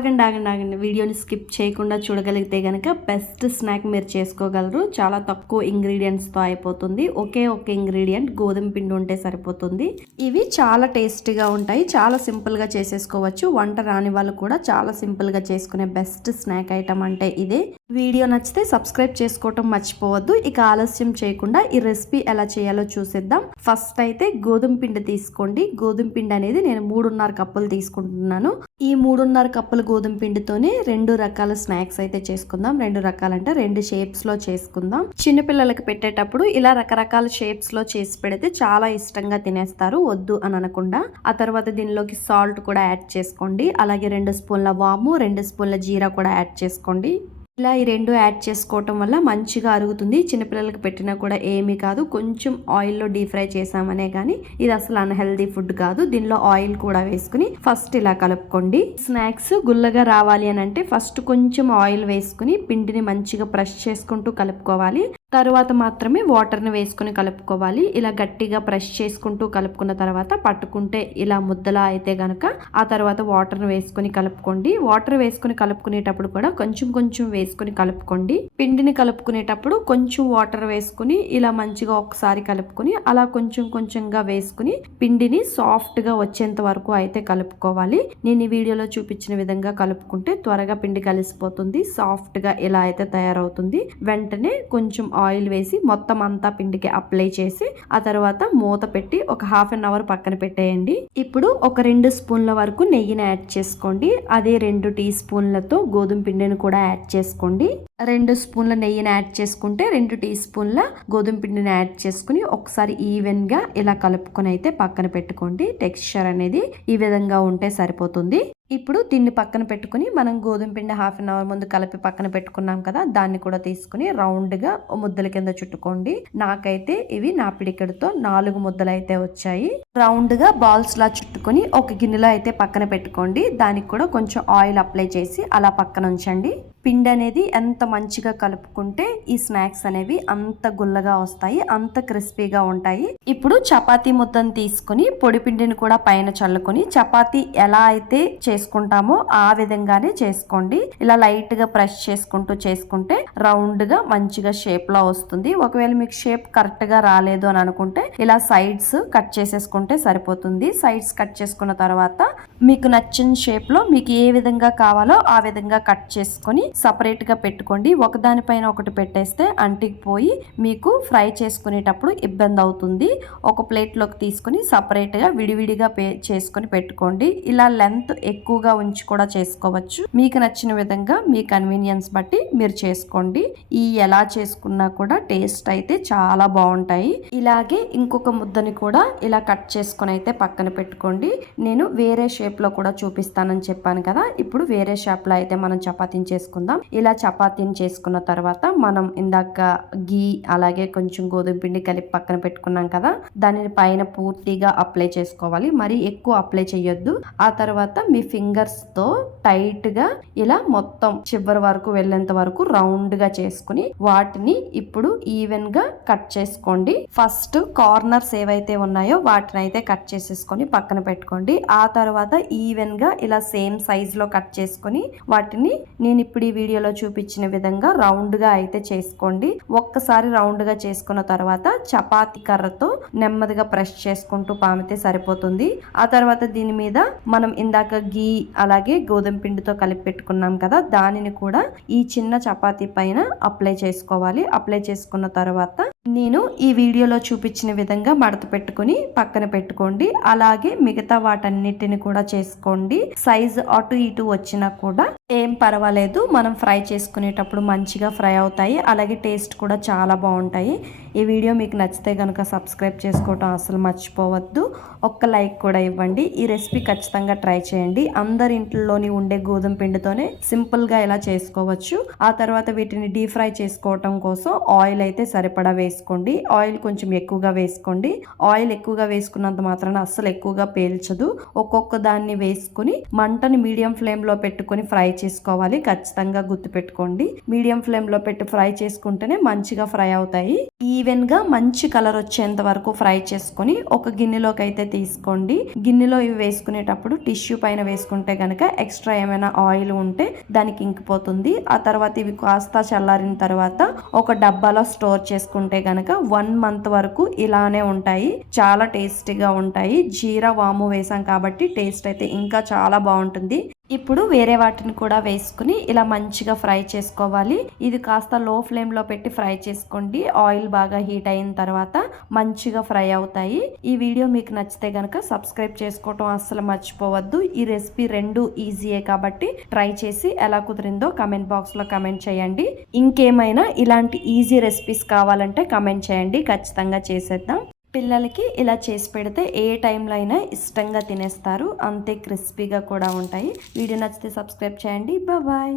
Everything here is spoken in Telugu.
ఆగండి ఆగండి ఆగండి వీడియోని స్కిప్ చేయకుండా చూడగలిగితే కనుక బెస్ట్ స్నాక్ మీరు చేసుకోగలరు. చాలా తక్కువ ఇంగ్రీడియంట్స్తో అయిపోతుంది. ఒకే ఒక ఇంగ్రీడియంట్ గోధుమ పిండి ఉంటే సరిపోతుంది. ఇవి చాలా టేస్టీగా ఉంటాయి. చాలా సింపుల్గా చేసేసుకోవచ్చు. వంట రాని వాళ్ళు కూడా చాలా సింపుల్గా చేసుకునే బెస్ట్ స్నాక్ ఐటమ్ అంటే ఇదే. వీడియో నచ్చితే సబ్స్క్రైబ్ చేసుకోవటం మర్చిపోవద్దు. ఇక ఆలస్యం చేయకుండా ఈ రెసిపీ ఎలా చేయాలో చూసేద్దాం. ఫస్ట్ అయితే గోధుమ పిండి తీసుకోండి. గోధుమ పిండి అనేది నేను 3.5 కప్పులు తీసుకుంటున్నాను. ఈ 3.5 కప్పుల గోధుమ పిండితోనే 2 రకాల స్నాక్స్ అయితే చేసుకుందాం. 2 రకాలంటే 2 షేప్స్ లో చేసుకుందాం. చిన్నపిల్లలకి పెట్టేటప్పుడు ఇలా రకరకాల షేప్స్ లో చేసి పెడితే చాలా ఇష్టంగా తినేస్తారు, వద్దు అని అనకుండా. ఆ తర్వాత దీనిలోకి సాల్ట్ కూడా యాడ్ చేసుకోండి. అలాగే 2 స్పూన్ల వాము, 2 స్పూన్ల జీరా కూడా యాడ్ చేసుకోండి. ఇలా ఈ 2 యాడ్ చేసుకోవటం వల్ల మంచిగా అరుగుతుంది. చిన్నపిల్లలకి పెట్టినా కూడా ఏమీ కాదు. కొంచెం ఆయిల్లో డీప్ ఫ్రై చేసామనే కానీ ఇది అసలు అన్హెల్దీ ఫుడ్ కాదు. దీనిలో ఆయిల్ కూడా వేసుకుని ఫస్ట్ ఇలా కలుపుకోండి. స్నాక్స్ గుల్లగా రావాలి అని అంటే ఫస్ట్ కొంచెం ఆయిల్ వేసుకుని పిండిని మంచిగా ప్రెస్ చేసుకుంటూ కలుపుకోవాలి. తరువాత మాత్రమే వాటర్ని వేసుకుని కలుపుకోవాలి. ఇలా గట్టిగా ప్రెస్ చేసుకుంటూ కలుపుకున్న తర్వాత పట్టుకుంటే ఇలా ముద్దలా అయితే గనక ఆ తర్వాత వాటర్ని వేసుకుని కలుపుకోండి. వాటర్ వేసుకుని కలుపుకునేటప్పుడు కూడా కొంచెం కొంచెం వేసుకుని కలుపుకోండి. పిండిని కలుపుకునేటప్పుడు కొంచెం వాటర్ వేసుకుని ఇలా మంచిగా ఒకసారి కలుపుకొని అలా కొంచెం కొంచెంగా వేసుకుని పిండిని సాఫ్ట్ గా వచ్చేంత వరకు అయితే కలుపుకోవాలి. నేను ఈ వీడియోలో చూపించిన విధంగా కలుపుకుంటే త్వరగా పిండి కలిసిపోతుంది. సాఫ్ట్ గా ఇలా అయితే తయారవుతుంది. వెంటనే కొంచెం ఆయిల్ వేసి మొత్తం అంతా పిండికి అప్లై చేసి ఆ తర్వాత మూత పెట్టి ఒక హాఫ్ అన్ అవర్ పక్కన పెట్టేయండి. ఇప్పుడు ఒక 2 స్పూన్ల వరకు నెయ్యిని యాడ్ చేసుకోండి. అదే 2 టీ స్పూన్లతో గోధుమ పిండిని కూడా యాడ్ చేసుకోండి. 2 స్పూన్ల నెయ్యిని యాడ్ చేసుకుంటే 2 టీ స్పూన్ల గోధుమ పిండిని యాడ్ చేసుకుని ఒకసారి ఈవెన్ గా ఇలా కలుపుకొని అయితే పక్కన పెట్టుకోండి. టెక్స్చర్ అనేది ఈ విధంగా ఉంటే సరిపోతుంది. ఇప్పుడు దీన్ని పక్కన పెట్టుకుని మనం గోధుమ పిండి హాఫ్ అన్ అవర్ ముందు కలిపి పక్కన పెట్టుకున్నాం కదా, దాన్ని కూడా తీసుకుని రౌండ్ గా ముద్దల కింద చుట్టుకోండి. నాకైతే ఇవి నా పిడికెడుతో 4 ముద్దలు అయితే వచ్చాయి. రౌండ్ గా బాల్స్ లా చుట్టుకొని ఒక గిన్నెలో అయితే పక్కన పెట్టుకోండి. దానికి కూడా కొంచెం ఆయిల్ అప్లై చేసి అలా పక్కన ఉంచండి. పిండి అనేది ఎంత మంచిగా కలుపుకుంటే ఈ స్నాక్స్ అనేవి అంత గుల్లగా వస్తాయి, అంత క్రిస్పీగా ఉంటాయి. ఇప్పుడు చపాతీ ముద్దను తీసుకుని పొడి పిండిని కూడా పైన చల్లుకొని చపాతీ ఎలా అయితే చేసుకుంటామో ఆ విధంగానే చేసుకోండి. ఇలా లైట్ గా ప్రెస్ చేసుకుంటే రౌండ్ గా మంచిగా షేప్ లో వస్తుంది. ఒకవేళ మీకు షేప్ కరెక్ట్ గా రాలేదు అని అనుకుంటే ఇలా సైడ్స్ కట్ చేసేసుకుంటే సరిపోతుంది. సైడ్స్ కట్ చేసుకున్న తర్వాత మీకు నచ్చిన షేప్ లో మీకు ఏ విధంగా కావాలో ఆ విధంగా కట్ చేసుకొని సపరేట్ గా పెట్టుకోండి. ఒకదానిపైన ఒకటి పెట్టేస్తే అంటికిపోయి మీకు ఫ్రై చేసుకునేటప్పుడు ఇబ్బంది అవుతుంది. ఒక ప్లేట్ లోకి తీసుకుని సపరేట్ గా విడివిడిగా చేసుకుని పెట్టుకోండి. ఇలా లెంత్ ఎక్కువగా ఉంచి కూడా చేసుకోవచ్చు. మీకు నచ్చిన విధంగా మీ కన్వీనియన్స్ బట్టి మీరు చేసుకోండి. ఈ ఎలా చేసుకున్నా కూడా టేస్ట్ అయితే చాలా బాగుంటాయి. ఇలాగే ఇంకొక ముద్దని కూడా ఇలా కట్ చేసుకుని అయితే పక్కన పెట్టుకోండి. నేను వేరే షేప్ లో కూడా చూపిస్తానని చెప్పాను కదా, ఇప్పుడు వేరే షేప్ లో అయితే మనం చపాతీని చేసుకుందాం. ఇలా చపాతీని చేసుకున్న తర్వాత మనం ఇందాక గీ అలాగే కొంచెం గోధుమ పిండి కలిపి పక్కన పెట్టుకున్నాం కదా, దానిని పైన పూర్తిగా అప్లై చేసుకోవాలి. మరి ఎక్కువ అప్లై చేయొద్దు. ఆ తర్వాత మీ ఫింగర్స్ తో టైట్ గా ఇలా మొత్తం చివరి వరకు వెళ్ళేంత వరకు రౌండ్ గా చేసుకుని వాటిని ఇప్పుడు ఈవెన్ గా కట్ చేసుకోండి. ఫస్ట్ కార్నర్స్ ఏవైతే ఉన్నాయో వాటిని అయితే కట్ చేసేసుకొని పక్కన పెట్టుకోండి. ఆ తర్వాత ఈవెన్ గా ఇలా సేమ్ సైజ్ లో కట్ చేసుకొని వాటిని నేను ఇప్పుడు ఈ వీడియోలో చూపించిన విధంగా రౌండ్ గా అయితే చేసుకోండి. ఒక్కసారి రౌండ్ గా చేసుకున్న తర్వాత చపాతీ కర్రతో నెమ్మదిగా ప్రెస్ చేసుకుంటూ పామితే సరిపోతుంది. ఆ తర్వాత దీని మీద మనం ఇందాక గీ అలాగే గోధుమ పిండితో కలిపి పెట్టుకున్నాం కదా, దానిని కూడా ఈ చిన్న చపాతీ పైన అప్లై చేసుకోవాలి. అప్లై చేసుకున్న తర్వాత నేను ఈ వీడియోలో చూపించిన విధంగా మడత పెట్టుకుని పక్కన పెట్టుకోండి. అలాగే మిగతా వాటన్నిటిని కూడా చేసుకోండి. సైజు అటు ఇటు వచ్చినా కూడా ఏం పర్వాలేదు. మనం ఫ్రై చేసుకునేటప్పుడు మంచిగా ఫ్రై అవుతాయి. అలాగే టేస్ట్ కూడా చాలా బాగుంటాయి. ఈ వీడియో మీకు నచ్చితే కనుక సబ్స్క్రైబ్ చేసుకోవటం అసలు మర్చిపోవద్దు. ఒక్క లైక్ కూడా ఇవ్వండి. ఈ రెసిపీ ఖచ్చితంగా ట్రై చేయండి. అందరి ఇంట్లోని ఉండే గోధుమ పిండితోనే సింపుల్ గా ఇలా చేసుకోవచ్చు. ఆ తర్వాత వీటిని డీప్ ఫ్రై చేసుకోవటం కోసం ఆయిల్ అయితే సరిపడా వేసుకోండి. ఆయిల్ కొంచెం ఎక్కువగా వేసుకోండి. ఆయిల్ ఎక్కువగా వేసుకున్నంత మాత్రాన అస్సలు ఎక్కువగా పేల్చదు. ఒక్కొక్క దాన్ని వేసుకుని మంటని మీడియం ఫ్లేమ్ లో పెట్టుకుని ఫ్రై చేసుకోవాలి. ఖచ్చితంగా గుర్తుపెట్టుకోండి. మీడియం ఫ్లేమ్ లో పెట్టి ఫ్రై చేసుకుంటేనే మంచిగా ఫ్రై అవుతాయి. ఈవెన్ గా మంచి కలర్ వచ్చేంత వరకు ఫ్రై చేసుకుని ఒక గిన్నెలోకి అయితే తీసుకోండి. గిన్నెలో ఇవి వేసుకునేటప్పుడు టిష్యూ పైన వేసుకుంటే గనక ఎక్స్ట్రా ఏమైనా ఆయిల్ ఉంటే దానికి ఇంకిపోతుంది. ఆ తర్వాత ఇవి కాస్త చల్లారిన తర్వాత ఒక డబ్బాలో స్టోర్ చేసుకుంటే గనక 1 month వరకు ఇలానే ఉంటాయి. చాలా టేస్టీగా ఉంటాయి. జీరా వాము వేసాం కాబట్టి టేస్ట్ అయితే ఇంకా చాలా బాగుంటుంది. ఇప్పుడు వేరే వాటిని కూడా వేసుకుని ఇలా మంచిగా ఫ్రై చేసుకోవాలి. ఇది కాస్త లో ఫ్లేమ్ లో పెట్టి ఫ్రై చేసుకోండి. ఆయిల్ బాగా హీట్ అయిన తర్వాత మంచిగా ఫ్రై అవుతాయి. ఈ వీడియో మీకు నచ్చితే గనక సబ్స్క్రైబ్ చేసుకోవటం అస్సలు మర్చిపోవద్దు. ఈ రెసిపీ రెండు ఈజీయే కాబట్టి ట్రై చేసి ఎలా కుదిరిందో కమెంట్ బాక్స్ లో కమెంట్ చేయండి. ఇంకేమైనా ఇలాంటి ఈజీ రెసిపీస్ కావాలంటే కమెంట్ చేయండి. ఖచ్చితంగా చేసేద్దాం. పిల్లలకి ఇలా చేసి పెడితే ఏ టైంలో అయినా ఇష్టంగా తినేస్తారు. అంతే క్రిస్పీగా కూడా ఉంటాయి. వీడియో నచ్చితే సబ్స్క్రైబ్ చేయండి. బాయ్.